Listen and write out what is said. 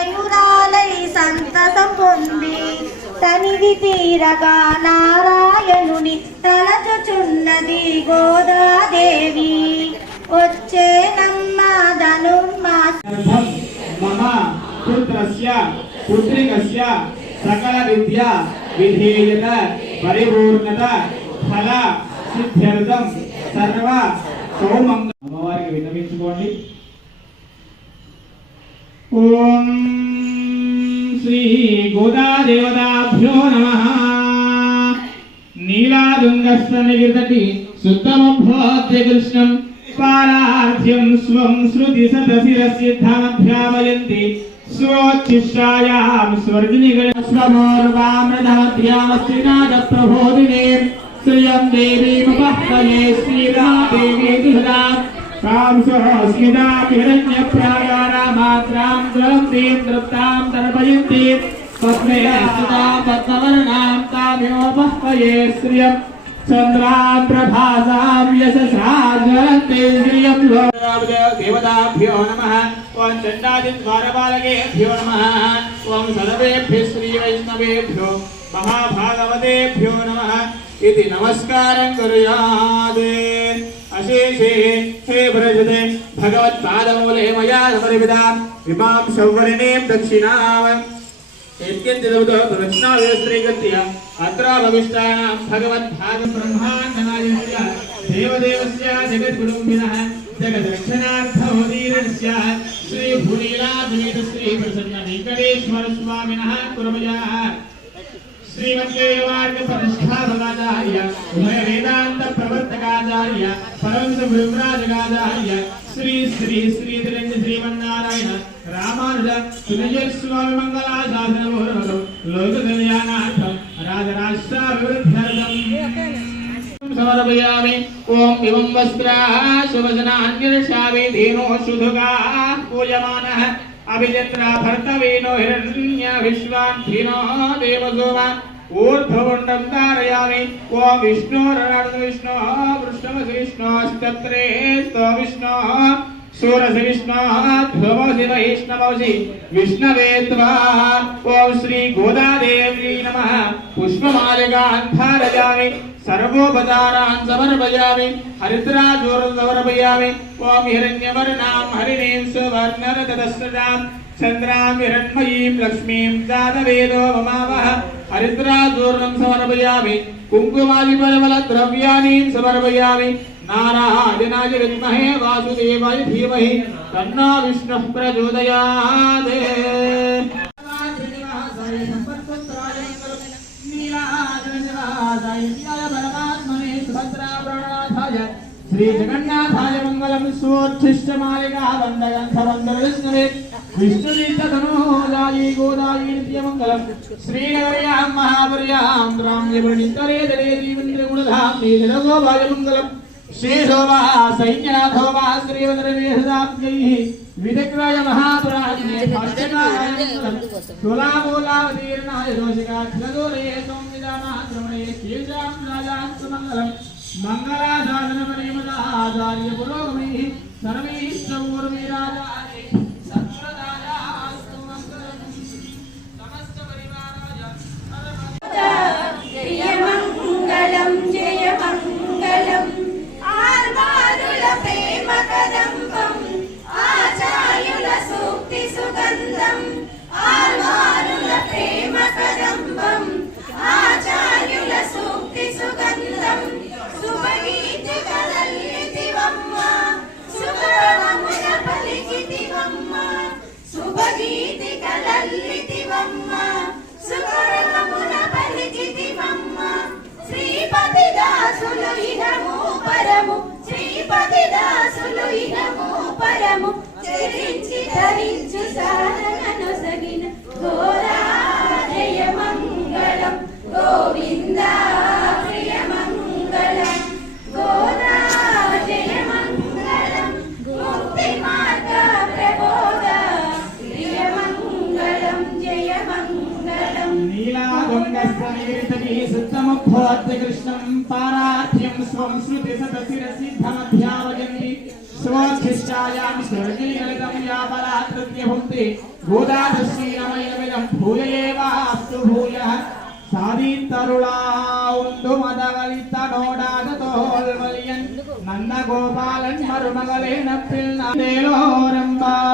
మయూరాలై సంతసం పొంది తనివి తీరగా నారాయణుని తలచుచున్నది గోదాదేవి. వచ్చే ధనుర్మాసం మమ పుత్రస్య పుత్రికస్య సకల విద్య విధేయత పరిపూర్ణత ఫల సిద్ధ్యర్థం సర్వ సౌమంగళ. అమ్మవారికి విన్నవించుకోండి. ఓం శ్రీ గోదాదేవతాభ్యో నమః. నీలాదుంగస్తనిగితటి సుత్తమభ్యోద్య కృష్ణం పారార్థ్యం స్వం శృతి సతశిరసిద్ధమధ్యావయంతి స్వోచ్ఛిష్టాయాం స్వర్గినిగణస్వమోర్వామృతమధ్యామస్త్రినాథ ప్రబోధినే శ్రియం దేవీముపహ్వయే శ్రీరాదేవీ దుహదా కాంసోస్మితాభిరణ్యప్రాయారామాత్రాం జ్వలంతీం తృప్తాం తర్పయంతి తస్మై స్తుతాం పద్మవర్ణాం తామిమోపహ్వయే శ్రియం చంద్రాం ప్రభాసాం యశసా జ్వలంతే శ్రియం దేవతాభ్యో నమః. ఓం చండాదిద్వారపాలకేభ్యో నమః. ఓం సర్వేభ్యః శ్రీవైష్ణవేభ్యో మహాభాగవతేభ్యో నమః इति नमस्कारं कुर्यात्. अशेषे हे व्रजते भगवत्पादमूले मया समर्पितां इमां सौवर्णीं दक्षिणाम् एत्यन्तदवतो प्रदक्षिणाव्यवस्थीकृत्य अत्र भविष्टानां भगवद्भागं ब्रह्माण्डनायस्य देवदेवस्य जगद्गुरुम्बिनः जगद्रक्षणार्थोदीरस्य श्रीभूनीलाद्वैत श्रीप्रसन्नवेङ्कटेश्वरस्वामिनः कुर्मयाः. श्रीमद्वेदमार्ग परिष्ठापकाचार्य उभय वेदांत प्रवर्तकाचार्य परमंश ब्रह्मराजकाचार्य श्री श्री श्री तिरंज श्रीमन्नारायण रामानुज सुनय स्वामी मंगलाशासन पूर्वकं लोक कल्याणार्थं राजराष्ट्राभिवृद्ध्यर्थं समर्पयामि. ओम एवं वस्त्राः शुभजनान्यर्षामि धेनो शुद्धगाः पूयमानः अभिजत्रा भर्तवेनो हिरण्य विश्वान्थिनो देवसोमा ऊर्ध्वपुण्डं धारयामि. ओम विष्णोरर्धविष्णो वृषभस्य विष्णोस्तत्रे स्तो विष्णो सूरस्य विष्णो ध्रुवस्य वैष्णवस्य विष्णवे त्वा. ओम श्री गोदादेवी नमः. पुष्पमालिकां धारयामि. सर्वोपचारान् समर्पयामि. हरिद्राजूर्णं समर्पयामि. ओम हिरण्यवर्णां हरिणीं सुवर्णरजतस्रजां चन्द्रां हिरण्मयीं लक्ष्मीं जातवेदो ममावः. हरिद्राजूर्णं समर्पयामि. कुङ्कुमादिपरिमलद्रव्याणि समर्पयामि. नारायणाय विद्महे वासुदेवाय धीमहि तन्नो विष्णुः प्रचोदयात्. श्री जगन्नाथाय मंगलम. स्वोच्छिष्टमालिका वंदगंधवंदरविष्णवे विष्णुदीततनोजायी गोदायी नित्यमंगलम. श्रीनगर्यां महापुर्यां ग्राम्यवृणितरे दरे दीवेन्द्रगुणधाम नीलगोपाय मंगलम. श्रीशोभा सैन्यनाथो वा श्रीवन्द्रवेशदाब्जैः विदग्राय महापुराणे भाष्यकाराय मंगलम. तुलामूलावतीर्णाय दोषिकाखिलदोरे सौम्यदानाक्रमणे शीर्षां राजां मंगलम. मंगलाशासनपरिमदाचार्य पुरोगमैः सर्वैश्चौर्वीराजार्यै सत्प्रदायास्तु मंगलम्. समस्त परिवाराय जय मंगलम जय मंगलम. आर्वारुल प्रेम कदंबम आचार्युल सूक्ति सुगंधम. आर्वारुल प्रेम कदंबम आचार्युल सूक्ति सुगंधम. शुभगीतिकलल्लितिवम्म सुगममुन पलिकितिवम्म. शुभगीतिकलल्लितिवम्म सुगममुन पलिकितिवम्म. श्रीपतिदासुलु इहము పరము. శ్రీపతిదాసులు ఇహము పరము. చరించి ధరించు సాధనను సగిన గోరా జయ మంగళం. గోవింద ప్రియ మంగళం. గోదా జయ మంగళం. ముక్తి మార్గ ప్రబోధ ప్రియ మంగళం జయ మంగళం. నీలాదుంగస్తనిగితటి సుత్తమభ్యోద్య కృష్ణం పారార్థ్యం స్వం శృతి సతశిరసిద్ధమధ్యావయంతి స్వ वक्षिष्ठायां स्वर्गीयलितं यापराकृत्य भुक्ति गोदाश्रीरमयमिदं भूयेवास्तु भूयः सादीतरुळा उंडु मदगलित नोडाग तोल्मलियन नंद गोपालन मरुमगलेन पिल्ना देलोरंबावाय